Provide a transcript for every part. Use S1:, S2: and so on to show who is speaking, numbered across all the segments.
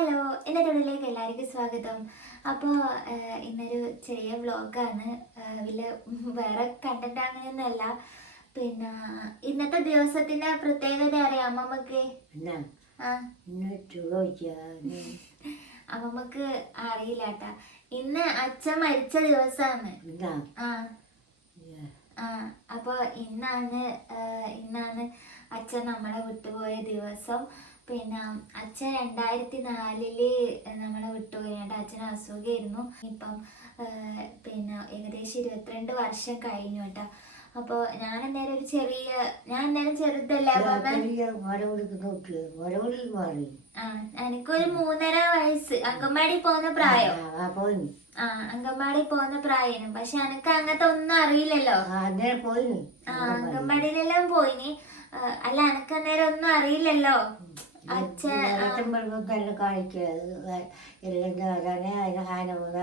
S1: Hello എന്റെ തൊഴിലേക്ക് എല്ലാവർക്കും സ്വാഗതം. അപ്പോൾ ഇന്നൊരു ചെറിയ വ്ളോഗാണ്. അതിൽ വേറെ കണ്ടന്റ് അങ്ങനെയൊന്നുമല്ല. പിന്നെ ഇന്നത്തെ ദിവസത്തിന്റെ പ്രത്യേകത അറിയാം അമ്മമ്മക്ക്? അമ്മമ്മക്ക് അറിയില്ല കേട്ടാ. ഇന്ന് അച്ഛൻ മരിച്ച ദിവസമാണ്. ആ. ആ അപ്പോൾ ഇന്നാണ് ഇന്നാണ് അച്ഛൻ നമ്മളെ വിട്ടുപോയ ദിവസം. പിന്നെ അച്ഛൻ രണ്ടായിരത്തി നാലിൽ നമ്മളെ വിട്ടുപോയി അച്ഛന് അച്ഛൻ അസുഖമായിരുന്നു. ഇപ്പം പിന്നെ ഏകദേശം ഇരുപത്തിരണ്ട് വർഷം കഴിഞ്ഞു കേട്ടോ. അപ്പൊ ഞാൻ എന്തായാലും ഒരു ചെറിയ ഞാൻ എന്തായാലും ചെറുതല്ലേ ആ എനിക്കൊരു മൂന്നര വയസ്സ് അങ്കമാടി പോകുന്ന പ്രായം.
S2: ആ
S1: അങ്കമാടി പോകുന്ന പ്രായം പക്ഷെ എനിക്ക് അങ്ങനത്തെ ഒന്നും അറിയില്ലല്ലോ.
S2: ആ അങ്കമാടിയിലെല്ലാം പോയിന്.
S1: അല്ല എനക്ക് അന്നേരം ഒന്നും അറിയില്ലല്ലോ.
S2: എല്ലാം അതിന് ആന പോകുന്ന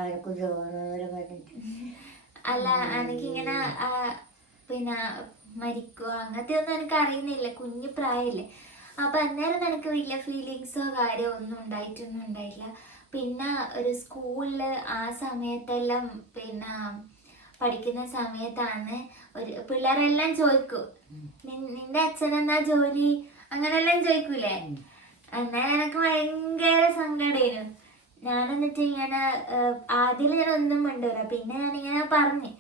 S2: പോകുന്ന പറഞ്ഞിട്ട്.
S1: അല്ല എനിക്കിങ്ങനെ പിന്നെ മരിക്കുക അങ്ങനത്തെ ഒന്നും എനിക്ക് അറിയുന്നില്ല. കുഞ്ഞു പ്രായല്ലേ. അപ്പൊ അന്നേരം എനിക്ക് വലിയ ഫീലിങ്സോ കാര്യമോ ഒന്നും ഉണ്ടായിട്ടൊന്നും ഉണ്ടായില്ല. പിന്നെ ഒരു സ്കൂളിൽ ആ സമയത്തെല്ലാം പിന്നെ പഠിക്കുന്ന സമയത്താണ് ഒരു പിള്ളേരെല്ലാം ചോദിക്കും. "നിൻ- നിന്റെ അച്ഛനെന്താ ജോലി? അങ്ങനെല്ലാം ചോദിക്കൂലേ? അന്നേരം എനിക്ക് ഭയങ്കര സങ്കടമായിരുന്നു ഞാൻ എന്നിട്ട് ഇങ്ങനെ ആദ്യം ഞാൻ ഒന്നും മിണ്ടൂല. പിന്നെ ഞാനിങ്ങനെ പറഞ്ഞു.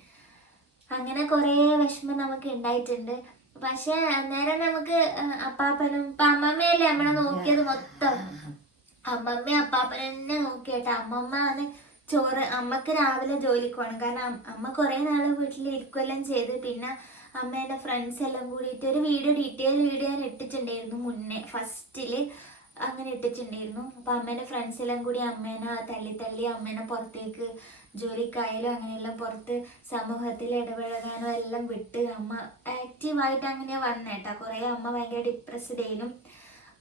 S1: അങ്ങനെ കുറേ വിഷമം നമുക്ക് ഉണ്ടായിട്ടുണ്ട് പക്ഷെ അന്നേരം നമുക്ക് അപ്പാപ്പനും ഇപ്പൊ അമ്മമ്മയല്ലേ നമ്മളെ നോക്കിയത് മൊത്തം. അമ്മമ്മ അപ്പാപ്പനെ തന്നെ നോക്കിയിട്ട്. അമ്മമ്മ ആണ് ചോറ് അമ്മയ്ക്ക് രാവിലെ ജോലിക്ക് പോകണം കാരണം അമ്മ കുറേ നാൾ വീട്ടിൽ ഇരിക്കുകയെല്ലാം ചെയ്ത്. പിന്നെ അമ്മേന്റെ ഫ്രണ്ട്സ് എല്ലാം കൂടിയിട്ട് ഒരു വീഡിയോ ഡീറ്റെയിൽ വീഡിയോ ഞാൻ ഇട്ടിട്ടുണ്ടായിരുന്നു മുന്നേ. ഫസ്റ്റിൽ അങ്ങനെ ഇട്ടിട്ടുണ്ടായിരുന്നു. അപ്പൊ അമ്മേന്റെ ഫ്രണ്ട്സ് എല്ലാം കൂടി അമ്മേനെ തല്ലി തല്ലി അമ്മേനെ പുറത്തേക്ക് ജോലിക്കായാലും അങ്ങനെയെല്ലാം പുറത്ത് സമൂഹത്തിൽ ഇടപഴകാനും എല്ലാം വിട്ട് അമ്മ ആക്റ്റീവായിട്ട് അങ്ങനെ വന്നേട്ടാ കുറേ അമ്മ ഭയങ്കര ഡിപ്രസ്ഡ് ആയിരുന്നു.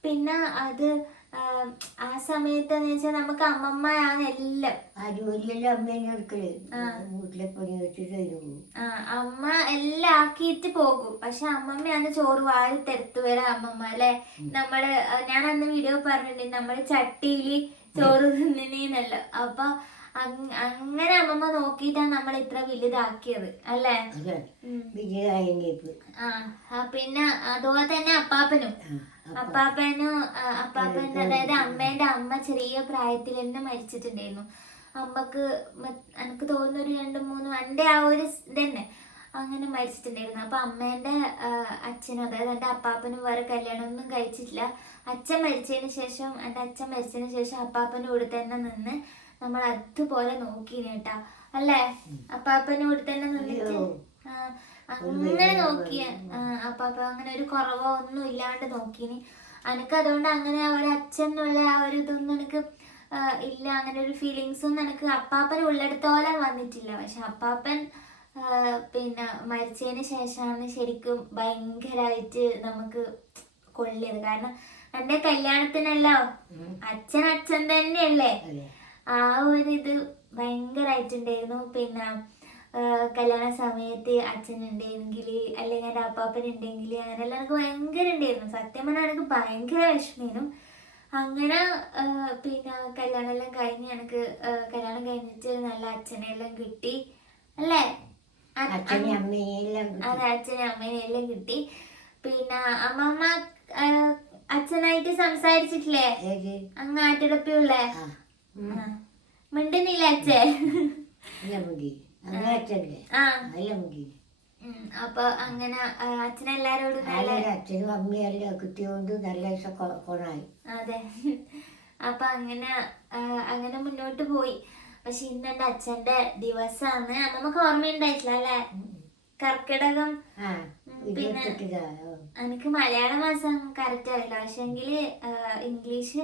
S1: പിന്നെ അത് ആ, സമയത്ത് എന്ന് വെച്ചാൽ നമുക്ക് അമ്മമ്മയാണ് എല്ലാം.
S2: ആ ജോലിയെല്ലാം അമ്മേനെ എടുക്കൽ? വീട്ടിലെ പണി വെച്ചിട്ട് അതിന്
S1: ആ, അമ്മ എല്ലാം ആക്കിയിട്ട് പോകും. പക്ഷെ അമ്മമ്മയാണ് ചോറ് വാരി തെരത്ത് വരാം അമ്മമ്മ അല്ലെ? നമ്മൾ ഞാൻ അന്ന് വീഡിയോ പറഞ്ഞിട്ടുണ്ട് നമ്മൾ ചട്ടിയിൽ ചോറ് തിന്നിനല്ലോ അപ്പൊ അങ്ങനെ അമ്മമ്മ നോക്കിയിട്ടാണ് നമ്മൾ ഇത്ര വലുതാക്കിയത് അല്ലേ? പിന്നെ അതുപോലെ തന്നെ അപ്പാപ്പനും. അപ്പാപ്പനും അപ്പാപ്പന് അതായത് അമ്മേന്റെ അമ്മ ചെറിയ പ്രായത്തിൽ തന്നെ മരിച്ചിട്ടുണ്ടായിരുന്നു. അമ്മയ്ക്ക് എനിക്ക് തോന്നുന്നു ഒരു രണ്ട് മൂന്ന് എന്റെ ആ ഒരു ഇതന്നെ അങ്ങനെ മരിച്ചിട്ടുണ്ടായിരുന്നു. അപ്പൊ അമ്മേന്റെ അച്ഛനും അതായത് എന്റെ അപ്പാപ്പനും വേറെ കല്യാണമൊന്നും കഴിച്ചിട്ടില്ല. അച്ഛൻ മരിച്ചതിന് ശേഷം എന്റെ അച്ഛൻ മരിച്ചതിന് ശേഷം അപ്പാപ്പന്റെ കൂടെ തന്നെ നിന്ന് നമ്മൾ അതുപോലെ നോക്കി കേട്ടാ. അല്ലേ? അപ്പാപ്പന്റെ കൂടെ തന്നെ നിന്നിട്ട് ആ, അങ്ങനെ നോക്കിയ അപ്പൊ അങ്ങനെ ഒരു കുറവോ ഒന്നും ഇല്ലാണ്ട് നോക്കിന്. എനിക്ക് അതുകൊണ്ട് അങ്ങനെ ഒരു അച്ഛൻ എന്നുള്ള ആ ഒരു ഇതൊന്നും എനിക്ക് ഇല്ല. അങ്ങനെ ഒരു ഫീലിങ്സ് ഒന്നും എനിക്ക് അപ്പാപ്പൻ ഉള്ളിടത്തോളം വന്നിട്ടില്ല. പക്ഷെ അപ്പാപ്പൻ പിന്നെ മരിച്ചതിന് ശേഷമാണ് ശരിക്കും ഭയങ്കരമായിട്ട് നമുക്ക് കൊള്ളിയത്. കാരണം എന്റെ കല്യാണത്തിനല്ലോ അച്ഛൻ അച്ഛൻ തന്നെയല്ലേ? ആ ഒരു ഇത് ഭയങ്കരമായിട്ടുണ്ടായിരുന്നു പിന്നെ കല്യാണ സമയത്ത് അച്ഛൻ ഉണ്ടെങ്കിൽ അല്ലെങ്കിൽ എന്റെ അപ്പാപ്പൻ ഉണ്ടെങ്കിൽ അങ്ങനെയെല്ലാം എനിക്ക് ഭയങ്കര ഉണ്ടായിരുന്നു സത്യം പറഞ്ഞാൽ എനിക്ക് ഭയങ്കര വിഷമേനും. അങ്ങനെ പിന്നെ കല്യാണം എല്ലാം കഴിഞ്ഞ് എനിക്ക് കല്യാണം കഴിഞ്ഞിട്ട് നല്ല അച്ഛനെ എല്ലാം കിട്ടി. അല്ലേ? അതെ
S2: അച്ഛനെ അമ്മയെല്ലാം
S1: അതെ അച്ഛനും കിട്ടി. പിന്നെ അമ്മമ്മ അച്ഛനായിട്ട് സംസാരിച്ചിട്ടില്ലേ? അങ്ങ് ആട്ടിടപ്പിയുള്ളേ
S2: ആ. ഉം.
S1: മിണ്ടുന്നില്ല അച്ഛൻ അപ്പൊ അങ്ങനെ അച്ഛനെല്ലാരോടും നല്ല
S2: നല്ല അച്ഛനും അമ്മയും എല്ലാം കിട്ടിയോണ്ട് നല്ല കൊണായി.
S1: അതെ. അപ്പൊ അങ്ങനെ അങ്ങനെ മുന്നോട്ട് പോയി. പക്ഷെ ഇന്ന് എന്റെ അച്ഛന്റെ ദിവസമാണ് നമുക്ക് ഓർമ്മയുണ്ടായിട്ടില്ല അല്ലെ? കർക്കിടകം. പിന്നെ എനിക്ക് മലയാള മാസം കറക്റ്റ് അറിയില്ല. പക്ഷെങ്കിൽ ഇംഗ്ലീഷ്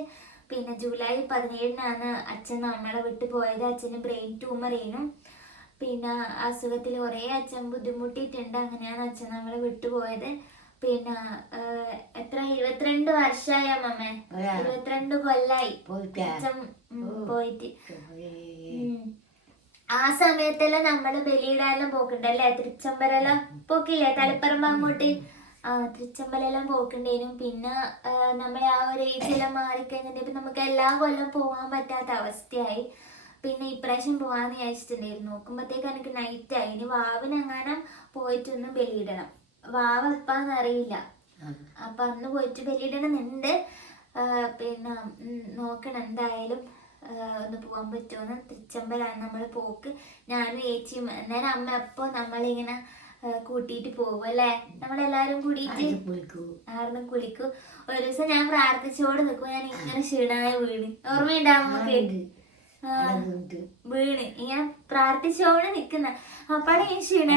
S1: പിന്നെ ജൂലൈ പതിനേഴിനാണ് അച്ഛൻ നമ്മളെ വിട്ടു പോയത്. അച്ഛന് ബ്രെയിൻ ട്യൂമർ ചെയ്യുന്നു പിന്നെ അസുഖത്തിൽ കുറേ അച്ഛൻ ബുദ്ധിമുട്ടിയിട്ടുണ്ട്. അങ്ങനെയാണ് അച്ഛൻ നമ്മളെ വിട്ടുപോയത്. പിന്നെ എത്ര? ഇരുപത്തിരണ്ട് വർഷമായ അമ്മമ്മേ. ഇരുപത്തിരണ്ട് കൊല്ലായി. അച്ഛൻ. പോയിട്ട്. ആ സമയത്തെല്ലാം നമ്മൾ ബലിയിടാനെല്ലാം പോക്കുണ്ടല്ലേ? തൃച്ചമ്പലെല്ലാം പോക്കില്ലേ? തലപ്പറമ്പ് അങ്ങോട്ട്? ആ തൃച്ചമ്പലെല്ലാം പോക്കുണ്ടേനും. പിന്നെ നമ്മളെ ആ ഒരു ഏജെല്ലാം മാറിക്കഴിഞ്ഞിട്ട് നമുക്ക് എല്ലാ കൊല്ലം പോകാൻ പറ്റാത്ത അവസ്ഥയായി. പിന്നെ ഇപ്രാവശ്യം പോകാന്ന് വിചാരിച്ചിട്ടുണ്ടായിരുന്നു. നോക്കുമ്പോഴത്തേക്ക് എനിക്ക് നൈറ്റ് ആയി ഇനി വാവിനെങ്ങാനും പോയിട്ടൊന്ന് ബലിയിടണം. വാവ് എപ്പാന്ന് അറിയില്ല. അപ്പൊ അന്ന് പോയിട്ട് ബലിയിടണമെന്നുണ്ട് പിന്നെ നോക്കണം എന്തായാലും ഒന്ന് പോകാൻ പറ്റുമെന്ന് തിച്ചമ്പലാണ് നമ്മൾ പോക്ക്. ഞാനും ഏച്ചിയും അന്നേരം അമ്മ അപ്പോ നമ്മളിങ്ങനെ കൂട്ടിയിട്ട് പോകും അല്ലേ നമ്മളെല്ലാരും കൂടിയിട്ട് ആർന്ന് കുളിക്കും. ഒരു ദിവസം ഞാൻ പ്രാർത്ഥിച്ചോട് നിൽക്കും ഞാൻ ഇങ്ങനെ ക്ഷീണമായി വീണ്. ഓർമ്മയുണ്ടാവും നമുക്ക് വീണ്. ഞാൻ പ്രാർത്ഥിച്ചോണ്ട് നിക്കുന്ന. അപ്പാടെ ഈ വീണ്.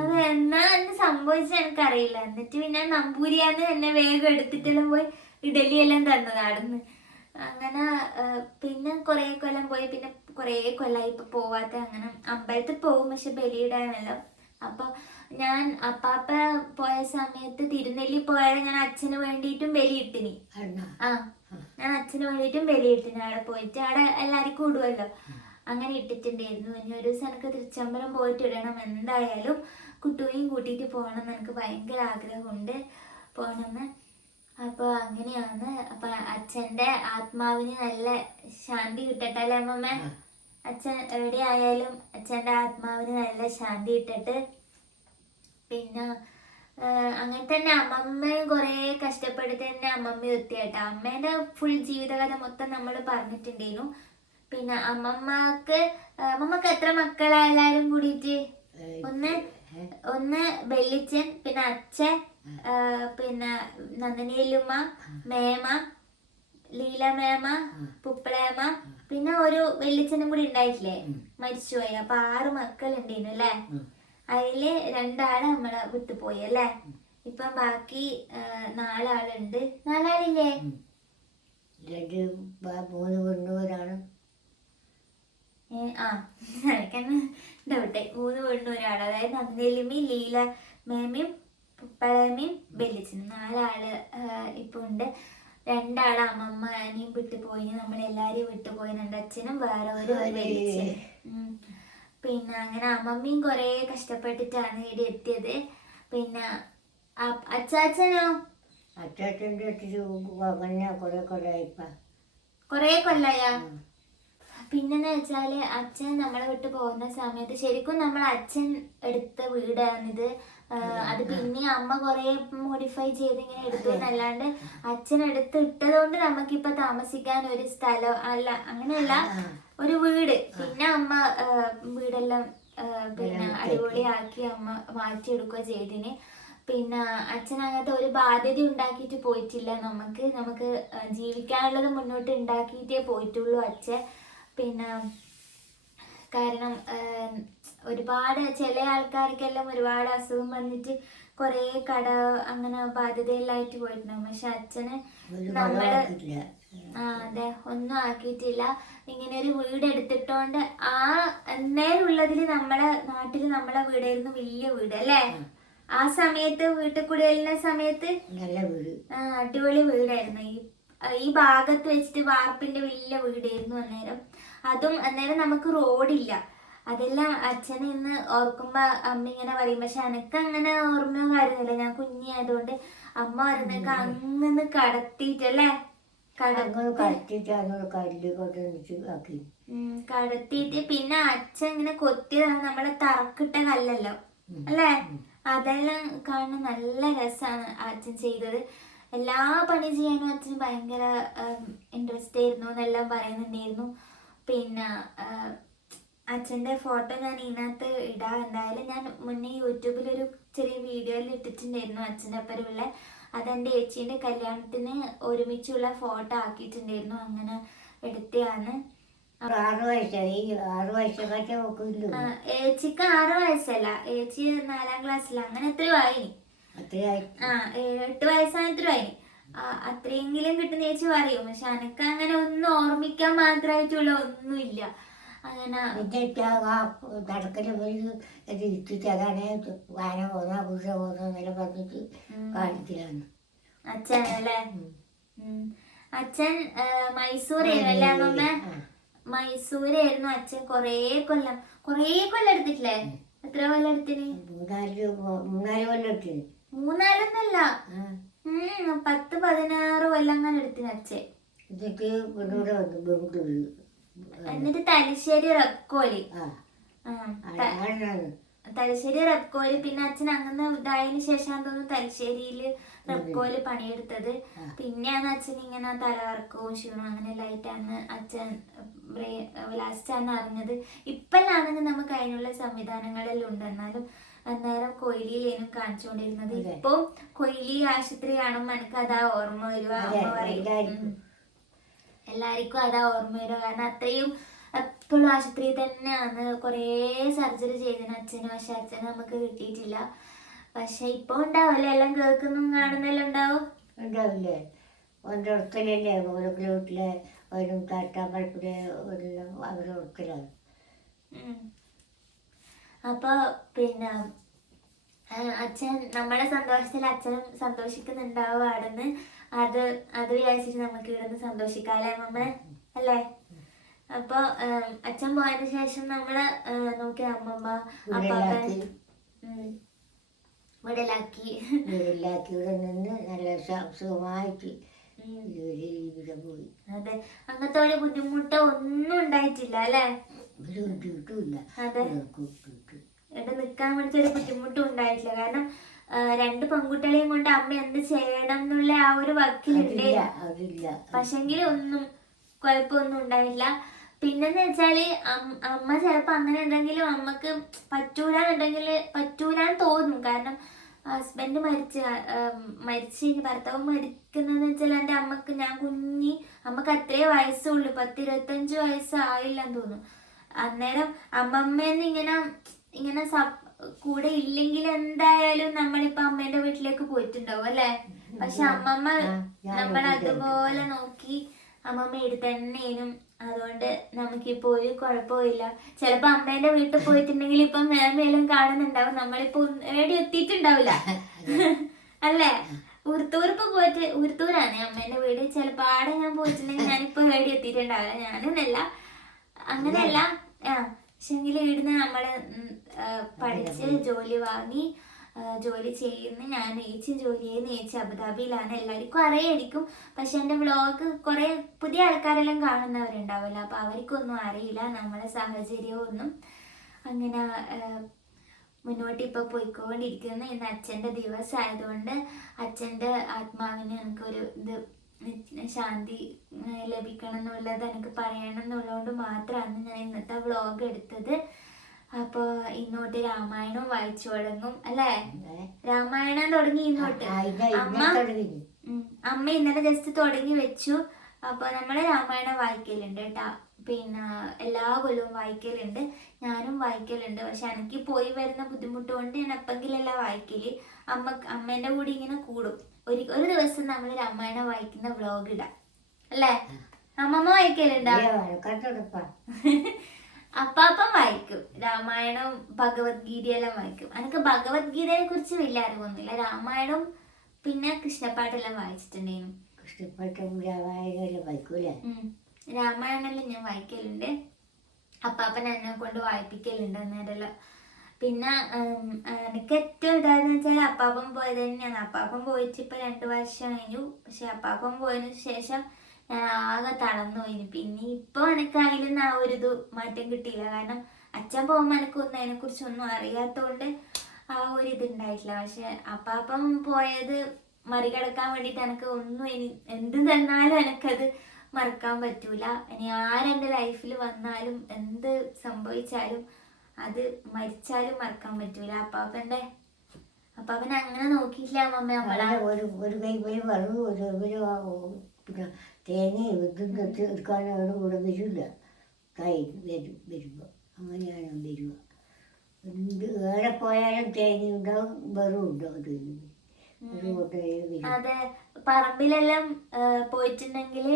S1: അത് എന്നാ എന്നെ സംഭവിച്ച എനിക്കറിയില്ല. എന്നിട്ട് പിന്നെ നമ്പൂരിയാന്ന് എന്നെ വേഗം എടുത്തിട്ടെല്ലാം പോയി ഇഡലി എല്ലാം തന്നത് അവിടുന്ന്. അങ്ങനെ പിന്നെ കൊറേ കൊല്ലം പോയി. പിന്നെ കൊറേ കൊല്ലമായി ഇപ്പൊ പോവാത്ത അങ്ങനെ. അമ്പലത്തിൽ പോകും പക്ഷെ ബലിയിടാനല്ലോ. അപ്പൊ ഞാൻ അപ്പാപ്പ പോയ സമയത്ത് തിരുനെല്ലി പോയാൽ ഞാൻ അച്ഛന് വേണ്ടിയിട്ടും ബലിയിട്ടിനി. ആ. ഞാൻ അച്ഛന് വേണ്ടിയിട്ടും ബലിയിട്ടിന് അവിടെ പോയിട്ട് അവിടെ എല്ലാവർക്കും കൂടുമല്ലോ അങ്ങനെ ഇട്ടിട്ടുണ്ടായിരുന്നു. ഇനി ഒരു ദിവസം എനിക്ക് തിരുച്ചമ്പലം പോയിട്ട് ഇടണം. എന്തായാലും കുട്ടുവിയും കൂട്ടിയിട്ട് പോകണം എന്ന് എനിക്ക് ഭയങ്കര ആഗ്രഹമുണ്ട്. പോകണമെന്ന്. അപ്പോൾ അങ്ങനെയാണ്. അപ്പൊ അച്ഛന്റെ ആത്മാവിന് നല്ല ശാന്തി കിട്ടട്ടെ അല്ലേ അമ്മമ്മ? അച്ഛൻ എവിടെയായാലും അച്ഛന്റെ ആത്മാവിന് നല്ല ശാന്തി കിട്ടട്ടെ. പിന്നെ അങ്ങനെ തന്നെ അമ്മമ്മയും കുറേ കഷ്ടപ്പെടുത്തി തന്നെ അമ്മമ്മ എത്തിയേട്ടാ അമ്മേന്റെ ഫുൾ ജീവിതകഥ മൊത്തം നമ്മൾ പറഞ്ഞിട്ടുണ്ടേനു പിന്നെ അമ്മമ്മക്ക് അമ്മമ്മക്ക് എത്ര മക്കളാ എല്ലാരും കൂടിയിട്ട്? ഒന്ന് ഒന്ന് ബെല്ലിച്ചൻ പിന്നെ അച്ഛൻ പിന്നെ നന്ദനിയല്ലുമ്മ മേമ ലീല മേമ പുപ്പളേമ പിന്നെ ഒരു വെല്ലിച്ചനും കൂടി ഉണ്ടായിട്ടില്ലേ? മരിച്ചുപോയി. അപ്പൊ ആറ് മക്കളുണ്ടായിരുന്നു അല്ലേ? അതിൽ രണ്ടാൾ നമ്മളെ വിട്ടുപോയി അല്ലേ? ഇപ്പം ബാക്കി നാലാളുണ്ട്. നാലാളില്ലേ?
S2: രണ്ട് മൂന്ന് പെണ്ണൂരാണ്
S1: ആ എനിക്കെന്നെ ഡൗട്ടെ മൂന്ന് പെണ്ണും അതായത് നന്ദിലിമി ലീല മേമയും പുപ്പളമയും ബെല്ലിച്ചനും. നാലാൾ ഇപ്പൊ ഉണ്ട്. രണ്ടാൾ അമ്മമ്മ അനിയും വിട്ടുപോയി. നമ്മളെല്ലാരെയും വിട്ടുപോയിട്ടുണ്ട് അച്ഛനും വേറെ ഒരു ബെല്ലിച്ചനും. പിന്നെ അങ്ങനെ അമ്മമ്മയും കൊറേ കഷ്ടപ്പെട്ടിട്ടാണ് ഇവിടെ എത്തിയത്. പിന്നെ അച്ചാച്ചനോ?
S2: അച്ചാച്ചന്റെ അടുത്ത് പിന്നെ കുറെ കൊല്ലായിപ്പ.
S1: കൊറേ കൊല്ലായ? പിന്നെന്ന് വെച്ചാൽ അച്ഛൻ നമ്മളെ വിട്ട് പോകുന്ന സമയത്ത് ശരിക്കും നമ്മൾ അച്ഛൻ എടുത്ത വീടാണിത്. അത് പിന്നെ അമ്മ കൊറേ മോഡിഫൈ ചെയ്ത് ഇങ്ങനെ എടുത്തു എന്നല്ലാണ്ട് അച്ഛൻ എടുത്ത് ഇട്ടത് കൊണ്ട് നമുക്കിപ്പൊ താമസിക്കാൻ ഒരു സ്ഥലം അല്ല അങ്ങനെയല്ല. ഒരു വീട്. പിന്നെ അമ്മ വീടെല്ലാം പിന്നെ അടിപൊളിയാക്കി അമ്മ മാറ്റിയെടുക്കുക ചെയ്തിന് പിന്നെ അച്ഛൻ അങ്ങനത്തെ ഒരു ബാധ്യത ഉണ്ടാക്കിയിട്ട് പോയിട്ടില്ല. നമുക്ക് നമുക്ക് ജീവിക്കാനുള്ളത് മുന്നോട്ട് ഉണ്ടാക്കിയിട്ടേ പോയിട്ടുള്ളൂ അച്ഛൻ. പിന്നെ കാരണം ഒരുപാട് ചില ആൾക്കാർക്കെല്ലാം ഒരുപാട് അസുഖം വന്നിട്ട് കുറേ കട അങ്ങനെ ബാധ്യതയിലായിട്ട് പോയിട്ടുണ്ടാവും പക്ഷെ അച്ഛന് നമ്മൾ അതെ. ഒന്നും ആക്കിയിട്ടില്ല. ഇങ്ങനെ ഒരു വീട് എടുത്തിട്ടോണ്ട് ആ നേരുള്ളതിൽ നമ്മളെ നാട്ടിൽ നമ്മളെ വീടായിരുന്നു വലിയ വീട് അല്ലേ? ആ. സമയത്ത് വീട്ടിൽ കുടിയേറുന്ന സമയത്ത്
S2: നല്ല വീട്.
S1: ആ, അടിപൊളി വീടായിരുന്നു. ഈ ഈ ഭാഗത്ത് വെച്ചിട്ട് വാർപ്പിന്റെ വലിയ വീടായിരുന്നു അന്നേരം. അതും അന്നേരം നമുക്ക് റോഡില്ല. അതെല്ലാം അച്ഛൻ ഇന്ന് ഓർക്കുമ്പോ അമ്മ ഇങ്ങനെ പറയും പക്ഷെ എനക്ക് അങ്ങനെ ഓർമ്മയോ കാര്യമൊന്നുമില്ല. ഞാൻ കുഞ്ഞായതുകൊണ്ട് അമ്മ പറയുന്നൊക്കെ അങ്ങനെ കടത്തിയിട്ടല്ലേ? കട
S2: അങ്ങനെ അതിനോട് കല്ല് ആക്കി.
S1: കടത്തിയിട്ട് പിന്നെ അച്ഛൻ ഇങ്ങനെ കൊത്തിയതാണ്. നമ്മളെ തറക്കിട്ട കല്ലല്ലോ. അല്ലേ? അതെല്ലാം കാണാൻ നല്ല രസാണ് അച്ഛൻ ചെയ്തത്. എല്ലാ പണി ചെയ്യാനും അച്ഛന് ഭയങ്കര ഇൻട്രസ്റ്റ് ആയിരുന്നു എന്നെല്ലാം പറയുന്നുണ്ടായിരുന്നു. പിന്നെ അച്ഛന്റെ അച്ഛന്റെ ഫോട്ടോ ഞാൻ ഇതിനകത്ത് ഇടാം. എന്തായാലും ഞാൻ മുന്നേ യൂട്യൂബിൽ ഒരു ചെറിയ വീഡിയോയിൽ ഇട്ടിട്ടുണ്ടായിരുന്നു അച്ഛന്റെ ഒപ്പരമുള്ള അതെന്റെ ചേച്ചീന്റെ കല്യാണത്തിന് ഒരുമിച്ചുള്ള ഫോട്ടോ ആക്കിയിട്ടുണ്ടായിരുന്നു. അങ്ങനെ എടുത്തതാണ്.
S2: ആറ് വയസ്സായി ആറ് വയസ്സൊക്കെ
S1: ഏച്ചിക്ക് ആറ് വയസ്സല്ല. ഏച്ചി നാലാം ക്ലാസ്സില. അങ്ങനെ എത്രയോ ആയിനി
S2: അത്രയായി
S1: ആ എട്ട് വയസ്സാണ് എത്രയോ ആയിനി ആ, അത്രയെങ്കിലും കിട്ടുന്ന ചേച്ചി പറയും. പക്ഷെ എനക്ക് അങ്ങനെ ഒന്നും ഓർമ്മിക്കാൻ മാത്രമായിട്ടുള്ള ഒന്നുമില്ല. അങ്ങനെ
S2: നടക്കൽ ഒരു ഇട്ടിട്ട് അതാണ് വാന പോന്ന പുരുഷ പോന്നോ എന്നെല്ലാം പറഞ്ഞിട്ട് കാണിക്കലാണ്.
S1: അച്ഛൻ അല്ലേ? അച്ഛൻ
S2: മൈസൂരായിരുന്നു.
S1: മൈസൂരായിരുന്നു അച്ഛൻ കൊറേ കൊല്ലം. കൊറേ കൊല്ലം എടുത്തിട്ടില്ലേ? എത്ര കൊല്ലം എടുത്തിന്?
S2: മൂന്നാൽ മൂന്നാൽ കൊല്ലം ഇട്ടിന്
S1: മൂന്നാലൊന്നല്ല. പത്ത് പതിനാറ് കൊല്ലം അങ്ങനെ എടുത്തിന് അച്ഛൻ.
S2: എന്നിട്ട് ഇവിടെ വന്നു ബംഗളൂരു
S1: എന്നിട്ട് തലശ്ശേരി റബ്കോലി തലശ്ശേരി റബ്കോൽ പിന്നെ അച്ഛൻ അങ്ങനെ ഇതായതിനു ശേഷം തോന്നുന്നു തലശ്ശേരിയിൽ റബ്കോൽ പണിയെടുത്തത്. പിന്നെയാണ് അച്ഛൻ ഇങ്ങനെ തലവർക്കവും ക്ഷീണവും അങ്ങനെ ലൈറ്റാണ് അച്ഛൻ ലാസ്റ്റാണ് അറിഞ്ഞത്. ഇപ്പല്ലാണെങ്കിൽ നമുക്ക് അതിനുള്ള സംവിധാനങ്ങളെല്ലാം ഉണ്ട്. എന്നാലും അന്നേരം കൊയിലിയിലേനും കാണിച്ചുകൊണ്ടിരുന്നത്. ഇപ്പൊ കൊയിലി ആശുപത്രി കാണുമ്പോ എനിക്ക് അതാ ഓർമ്മ
S2: വരുവാ
S1: അമ്മ പറയും.
S2: എല്ലാവർക്കും.
S1: അതാ ഓർമ്മ വരും കാരണം. അത്രയും എപ്പോഴും ആശുപത്രിയിൽ തന്നെയാണ് കുറേ സർജറി ചെയ്തതിന് അച്ഛനും പക്ഷെ അച്ഛനും നമുക്ക് കിട്ടിയിട്ടില്ല. പക്ഷെ ഇപ്പൊ ഉണ്ടാവില്ല? എല്ലാം കേൾക്കുന്നതും കാണുന്നെല്ലാം ഉണ്ടാവും.
S2: ഉണ്ടാവില്ലേ? ഓന്റെ ഉറക്കലല്ലേ? ഓരോ വീട്ടിലെ ഒരു താട്ടാമ്പഴപ്പിലെ എല്ലാം അവരുടെ ഉറക്കലാണ്.
S1: ഉം. അപ്പൊ പിന്നെ അച്ഛൻ നമ്മുടെ സന്തോഷത്തിൽ അച്ഛനും സന്തോഷിക്കുന്നുണ്ടാവുകയാണെന്ന് അത് അത് വിചാരിച്ചിട്ട് നമുക്ക് ഇവിടുന്ന് സന്തോഷിക്കാല്ലേ മമ്മ അല്ലേ? അപ്പൊ അച്ഛൻ പോയതിന് ശേഷം നമ്മൾ നോക്കിയ അമ്മമ്മ അപ്പാപ്പൻ?
S2: വീടില്ലാക്കി.
S1: ഉം,
S2: ഇവിടെ നിന്ന് നല്ല സ- സുഖമായിട്ട്
S1: ഉം.
S2: പോയി.
S1: അതെ. അങ്ങനത്തെ ഒരു ബുദ്ധിമുട്ട് ഒന്നും ഉണ്ടായിട്ടില്ല അല്ലേ?
S2: ഒരു ബുദ്ധിമുട്ടുമില്ല
S1: അതെ. ഇവിടെ നിൽക്കാൻ വേണ്ടി ഒരു ബുദ്ധിമുട്ടും ഉണ്ടായിട്ടില്ല. കാരണം രണ്ട് പെൺകുട്ടികളെയും കൊണ്ട് അമ്മ എന്ത് ചെയ്യണം എന്നുള്ള ആ ഒരു വക്കിലുണ്ട്. പക്ഷെങ്കിൽ ഒന്നും കുഴപ്പമൊന്നും ഉണ്ടായില്ല. പിന്നെന്ന് വെച്ചാൽ അമ്മ ചിലപ്പോ അങ്ങനെ എന്തെങ്കിലും അമ്മയ്ക്ക് പറ്റൂലെന്നുണ്ടെങ്കിൽ പറ്റൂലെന്ന് തോന്നും. കാരണം ഹസ്ബൻഡ് മരിച്ച മരിച്ച് ഭർത്താവ് മരിക്കുന്നതെന്ന് വെച്ചാൽ എന്റെ അമ്മയ്ക്ക് ഞാൻ കുഞ്ഞി അമ്മയ്ക്ക് അത്രേ വയസ്സുള്ളൂ. പത്ത് ഇരുപത്തഞ്ച് വയസ്സായില്ലെന്ന് തോന്നുന്നു അന്നേരം അമ്മമ്മേന്ന് ഇങ്ങനെ ഇങ്ങനെ സപ് കൂടെ ഇല്ലെങ്കിൽ എന്തായാലും നമ്മളിപ്പോ അമ്മേന്റെ വീട്ടിലേക്ക് പോയിട്ടുണ്ടാവും അല്ലെ? പക്ഷെ അമ്മമ്മ നമ്മൾ. അതുപോലെ നോക്കി അമ്മമ്മ എടുത്ത് തന്നെയും അതുകൊണ്ട് നമുക്കിപ്പോ ഒരു കുഴപ്പമില്ല ചിലപ്പോ അമ്മേന്റെ വീട്ടിൽ പോയിട്ടുണ്ടെങ്കിൽ ഇപ്പൊ മേമേലും കാണുന്നുണ്ടാവും. നമ്മളിപ്പോ എവിടെ എത്തിയിട്ടുണ്ടാവില്ല. അല്ലേ? ഇപ്പൊ പോയിട്ട് ഉരുത്തൂരാണ് അമ്മേന്റെ വീട്. ചിലപ്പോ ആടെ ഞാൻ പോയിട്ടുണ്ടെങ്കിൽ ഞാനിപ്പോ എവിടെ എത്തിയിട്ടുണ്ടാവില്ല. ഞാനെന്നല്ല. അങ്ങനെയല്ല. ആ. പക്ഷെങ്കിൽ ഇവിടുന്ന് നമ്മൾ ഉം, പഠിച്ച് ജോലി വാങ്ങി ജോലി ചെയ്യുന്ന ഞാൻ ഏച്ചി ജോലി ചെയ്യുന്ന ഏച്ചി അബുദാബിയിലാണ്. എല്ലാവർക്കും അറിയായിരിക്കും. പക്ഷെ എന്റെ വ്ളോഗ് കുറേ പുതിയ ആൾക്കാരെല്ലാം കാണുന്നവരുണ്ടാവില്ല അപ്പോൾ അവർക്കൊന്നും അറിയില്ല നമ്മളെ സാഹചര്യവും ഒന്നും. അങ്ങനെ മുന്നോട്ട് ഇപ്പോൾ പോയിക്കൊണ്ടിരിക്കുന്നു. ഇന്ന് അച്ഛന്റെ ദിവസം ആയതുകൊണ്ട് അച്ഛന്റെ ആത്മാവിന് എനിക്കൊരു ഇത് ശാന്തി ലഭിക്കണം എന്നുള്ളത് എനിക്ക് പറയണം എന്നുള്ളതുകൊണ്ട് മാത്രമാണ് ഞാൻ ഇന്നത്തെ വ്ളോഗ് എടുത്തത്. അപ്പോൾ ഇന്നോട്ട് രാമായണം വായിച്ചു തുടങ്ങും അല്ലേ? രാമായണം തുടങ്ങി ഇന്നോട്ട്. അമ്മ. അമ്മ ഇന്നലെ ജസ്റ്റ് തുടങ്ങി വെച്ചു. അപ്പോൾ നമ്മൾ രാമായണം വായിക്കലുണ്ട് കേട്ടാ. പിന്നെ എല്ലാ കൊല്ലവും വായിക്കലുണ്ട്. ഞാനും വായിക്കലുണ്ട്. പക്ഷെ എനിക്ക് പോയി വരുന്ന ബുദ്ധിമുട്ട് കൊണ്ട് ഞാൻ എപ്പെങ്കിലല്ല വായിക്കൽ? അമ്മ അമ്മേന്റെ കൂടെ ഇങ്ങനെ കൂടും. ഒരു ഒരു ദിവസം നമ്മൾ രാമായണം വായിക്കുന്ന വ്ലോഗ് ഇടാം. അല്ലേ? അമ്മമ്മ വായിക്കലുണ്ടോ
S2: കട്ടോടപ്പാ
S1: അപ്പാപ്പം വായിക്കും. രാമായണം ഭഗവത്ഗീതയെല്ലാം വായിക്കും. എനിക്ക് ഭഗവത്ഗീതയെ കുറിച്ച് വലിയ അറിവൊന്നുമില്ല. രാമായണം പിന്നെ കൃഷ്ണപ്പാട്ടെല്ലാം വായിച്ചിട്ടുണ്ടായിരുന്നു
S2: കൃഷ്ണപ്പാട്ടും രാമായണം വായിക്കൂലേ.
S1: രാമായണമെല്ലാം ഞാൻ വായിക്കലുണ്ട്. അപ്പാപ്പൻ എന്നെ കൊണ്ട് വായിപ്പിക്കലുണ്ട് അന്നേരമെല്ലാം പിന്നെ എനിക്ക് ഏറ്റവും ഇതാന്ന് വെച്ചാൽ അപ്പാപ്പൻ പോയത് തന്നെയാണ്. അപ്പാപ്പൻ പോയിട്ട് ഇപ്പൊ രണ്ട് വർഷം കഴിഞ്ഞു. പക്ഷെ അപ്പാപ്പൻ പോയതിനു ശേഷം ഞാൻ ആകെ തളർന്നു പോയിന് പിന്നെ ഇപ്പൊ എനിക്ക് അതിലൊന്നും ആ ഒരു ഇത് മാറ്റം കിട്ടിയില്ല. കാരണം അച്ഛൻ പോകുമ്പോൾ എനിക്കൊന്നും അതിനെ കുറിച്ചൊന്നും അറിയാത്തതുകൊണ്ട് ആ ഒരു ഇത് ഉണ്ടായിട്ടില്ല. പക്ഷെ അപ്പാപ്പൻ പോയത് മറികടക്കാൻ വേണ്ടിയിട്ട് എനിക്ക് ഒന്നും ഇനി എന്ത് തന്നാലും എനിക്കത് മറക്കാൻ പറ്റൂല. ഇനി ആരെന്റെ ലൈഫിൽ വന്നാലും എന്ത് സംഭവിച്ചാലും അത് മരിച്ചാലും മറക്കാൻ പറ്റൂല. അപ്പാപ്പന്റെ അപ്പാപ്പൻ അങ്ങനെ നോക്കിയില്ല അമ്മ നമ്മളെ.
S2: ഒരു ഒരു കൈ പോയി വെള്ളം ഒരു ഒരു പിന്നെ തേങ്ങയും ഇതും തൊട്ട് എടുക്കാൻ അവിടെ കൂടെ വരില്ല കൈ വരും വരുമ്പോൾ അങ്ങനെയാണ് വരിക. എന്ത് ഏറെ പോയാലും തേങ്ങ ഉണ്ടാവും വെറും ഉണ്ടാവും
S1: അതെ പറമ്പിലെല്ലാം പോയിട്ടുണ്ടെങ്കിൽ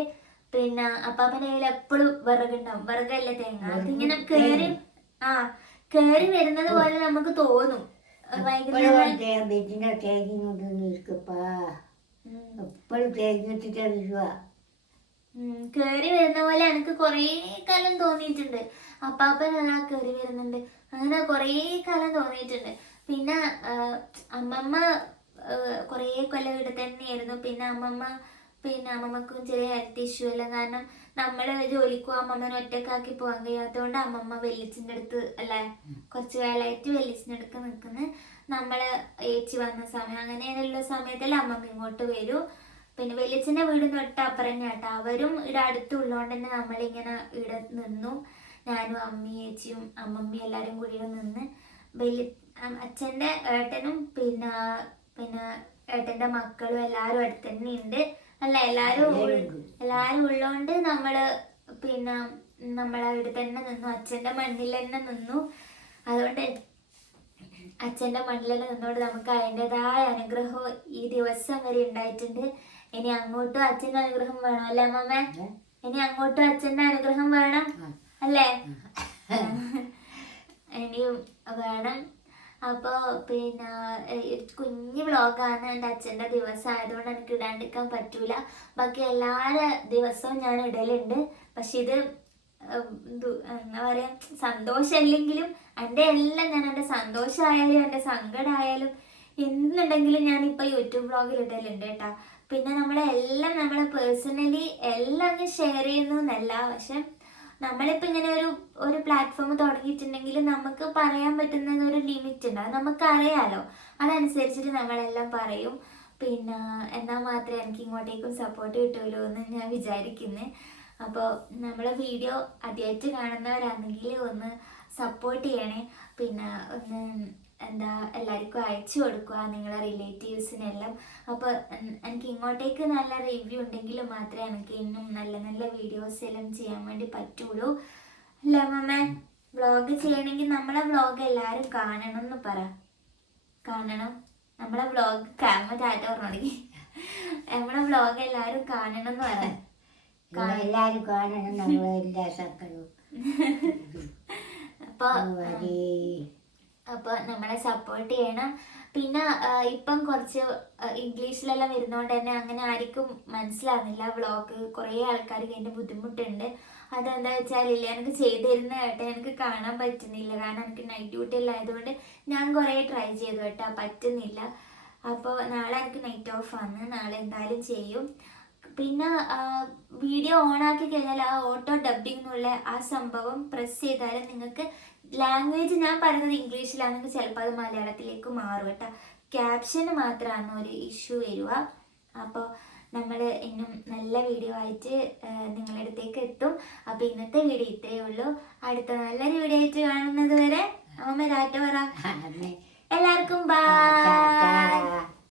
S1: പിന്നെ അപ്പാപ്പന്റെ കയ്യിൽ എപ്പോഴും വിറകുണ്ടാവും വിറകല്ലേ തേങ്ങ? അതിങ്ങനെ കയറി ആ കേറി വരുന്നത് പോലെ നമുക്ക് തോന്നും. വൈകുന്നേരം
S2: തേങ്ങ കൊണ്ടൊന്നും ഇരിക്കപ്പാ. എപ്പോഴും തേങ്ങ ഇട്ടിട്ടാ
S1: കേറി വരുന്ന പോലെ എനിക്ക് കൊറേ കാലം തോന്നിയിട്ടുണ്ട്. അപ്പാപ്പൻ അതാ കേറി വരുന്നുണ്ട്. അങ്ങനെ കൊറേ കാലം തോന്നിയിട്ടുണ്ട്. പിന്നെ അമ്മമ്മ കൊറേ കൊല്ലം ഇവിടെ തന്നെയായിരുന്നു. പിന്നെ അമ്മമ്മ പിന്നെ അമ്മമ്മക്കും ചെറിയ ഹെൽത്ത് ഇഷ്യൂ എല്ലാം കാരണം നമ്മൾ ജോലിക്കും അമ്മമ്മനെ ഒറ്റക്കാക്കി പോകാൻ കഴിയാത്തതുകൊണ്ട് അമ്മമ്മ വെല്ലിച്ചിന്റെ അടുത്ത് അല്ലേ കുറച്ച് കാലമായിട്ട് വെല്ലിച്ചിന്റെ അടുത്ത് നിൽക്കുന്നത് നമ്മൾ ഏച്ചി വന്ന സമയം അങ്ങനെയുള്ള സമയത്തല്ല അമ്മമ്മ ഇങ്ങോട്ട് വരും. പിന്നെ വെല്ലിച്ചിന്റെ വീട് തൊട്ട് അപ്പുറം തന്നെയാട്ടോ അവരും ഇവിടെ അടുത്തുള്ളതുകൊണ്ട് തന്നെ നമ്മളിങ്ങനെ ഇവിടെ നിന്നു. ഞാനും അമ്മി ഏച്ചിയും അമ്മമ്മയും എല്ലാവരും കൂടി നിന്ന്. വലിയ അച്ഛന്റെ ഏട്ടനും പിന്നെ പിന്നെ ഏട്ടന്റെ മക്കളും എല്ലാവരും അടുത്ത് തന്നെ ഉണ്ട് അല്ല എല്ലാരും എല്ലാരും ഉള്ളോണ്ട് നമ്മൾ പിന്നെ നമ്മളവിടെ തന്നെ നിന്നു. അച്ഛന്റെ മണ്ണിൽ തന്നെ നിന്നു. അതുകൊണ്ട് അച്ഛന്റെ മണ്ണിൽ തന്നെ നിന്നുകൊണ്ട് നമുക്ക് അതിന്റെതായ അനുഗ്രഹം ഈ ദിവസം വരെ ഉണ്ടായിട്ടുണ്ട്. ഇനി അങ്ങോട്ടും അച്ഛന്റെ അനുഗ്രഹം വേണം അല്ലേ അമ്മമ്മ ഇനി അങ്ങോട്ടും അച്ഛന്റെ അനുഗ്രഹം വേണം അല്ലേ? ഇനിയും വേണം. അപ്പോൾ പിന്നെ കുഞ്ഞു വ്ളോഗാണ് എന്റെ അച്ഛന്റെ ദിവസം ആയതുകൊണ്ട് എനിക്ക് ഇടാണ്ടിരിക്കാൻ പറ്റൂല. ബാക്കി എല്ലാ ദിവസവും ഞാൻ ഇടലുണ്ട്. പക്ഷെ ഇത് എന്താ പറയാ സന്തോഷമല്ലെങ്കിലും എന്റെ എല്ലാം ഞാൻ എന്റെ സന്തോഷമായാലും എന്റെ സങ്കടമായാലും എന്തുണ്ടെങ്കിലും ഞാനിപ്പോൾ യൂട്യൂബ് വ്ളോഗിൽ ഇടലുണ്ട് കേട്ടോ. പിന്നെ നമ്മളെല്ലാം നമ്മളെ പേഴ്സണലി എല്ലാം ഷെയർ ചെയ്യുന്നു എന്നല്ല. പക്ഷെ നമ്മളിപ്പോൾ ഇങ്ങനെ ഒരു ഒരു പ്ലാറ്റ്ഫോം തുടങ്ങിയിട്ടുണ്ടെങ്കിൽ നമുക്ക് പറയാൻ പറ്റുന്ന ഒരു ലിമിറ്റ് ഉണ്ട്. അത് നമുക്കറിയാലോ. അതനുസരിച്ചിട്ട് നമ്മളെല്ലാം പറയും. പിന്നെ എന്നാൽ മാത്രമേ എനിക്ക് ഇങ്ങോട്ടേക്കും സപ്പോർട്ട് കിട്ടുമല്ലോ എന്ന് ഞാൻ വിചാരിക്കുന്നത് അപ്പോൾ നമ്മളെ വീഡിയോ ആദ്യമായിട്ട് കാണുന്നവരാണെങ്കിൽ ഒന്ന് സപ്പോർട്ട് ചെയ്യണേ. പിന്നെ ഒന്ന് എന്താ എല്ലാവർക്കും അയച്ചു കൊടുക്കുക നിങ്ങളെ റിലേറ്റീവ്സിനെല്ലാം അപ്പോൾ എനിക്ക് ഇങ്ങോട്ടേക്ക് നല്ല റിവ്യൂ ഉണ്ടെങ്കിൽ മാത്രമേ എനിക്ക് ഇന്നും നല്ല നല്ല വീഡിയോസ് എല്ലാം ചെയ്യാൻ വേണ്ടി പറ്റുള്ളൂ. അല്ല മമ്മ വ്ളോഗ് ചെയ്യണമെങ്കിൽ നമ്മളെ വ്ളോഗ് എല്ലാവരും കാണണം എന്ന് പറ. കാണണം. നമ്മളെ വ്ളോഗ് ക്യാമറ ടാറ്റ പറഞ്ഞോളി നമ്മളെ വ്ളോഗ് എല്ലാവരും കാണണം എന്ന് പറ.
S2: എല്ലാരും കാണണം. നമ്മളെ എല്ലാ സക്കലും
S1: അപ്പോൾ അപ്പോൾ നമ്മളെ സപ്പോർട്ട് ചെയ്യണം. പിന്നെ ഇപ്പം കുറച്ച് ഇംഗ്ലീഷിലെല്ലാം വരുന്നതുകൊണ്ട് തന്നെ അങ്ങനെ ആർക്കും മനസ്സിലാവുന്നില്ല. വ്ളോഗ് കുറേ ആൾക്കാർക്ക് എന്റെ ബുദ്ധിമുട്ടുണ്ട്. അതെന്താ വെച്ചാൽ ഇല്ല എനിക്ക് ചെയ്തു തരുന്ന കേട്ടോ. എനിക്ക് കാണാൻ പറ്റുന്നില്ല. കാരണം എനിക്ക് നൈറ്റ് ഡ്യൂട്ടി എല്ലാം ആയതുകൊണ്ട് ഞാൻ കുറേ ട്രൈ ചെയ്തു കേട്ടോ. പറ്റുന്നില്ല. അപ്പോൾ നാളെ എനിക്ക് നൈറ്റ് ഓഫ് ആണ്. നാളെ എന്തായാലും ചെയ്യും. പിന്നെ വീഡിയോ ഓൺ ആക്കി കഴിഞ്ഞാൽ ആ ഓട്ടോ ഡബിംഗ് എന്നുള്ള ആ സംഭവം പ്രസ് ചെയ്താൽ നിങ്ങൾക്ക് ലാംഗ്വേജ് ഞാൻ പറയുന്നത് ഇംഗ്ലീഷിലാണെങ്കിൽ ചിലപ്പോൾ അത് മലയാളത്തിലേക്ക് മാറും കേട്ടോ. ക്യാപ്ഷന് മാത്രമാണ് ഒരു ഇഷ്യൂ വരിക. അപ്പോൾ നമ്മൾ ഇന്നും നല്ല വീഡിയോ ആയിട്ട് നിങ്ങളുടെ അടുത്തേക്ക് എത്തും. അപ്പോൾ ഇന്നത്തെ വീഡിയോ ഇത്രയേ ഉള്ളൂ. അടുത്ത നല്ലൊരു വീഡിയോ ആയിട്ട് കാണുന്നത് വരെ അമ്മ രാറ്റ പറ. എല്ലാവർക്കും ബൈ.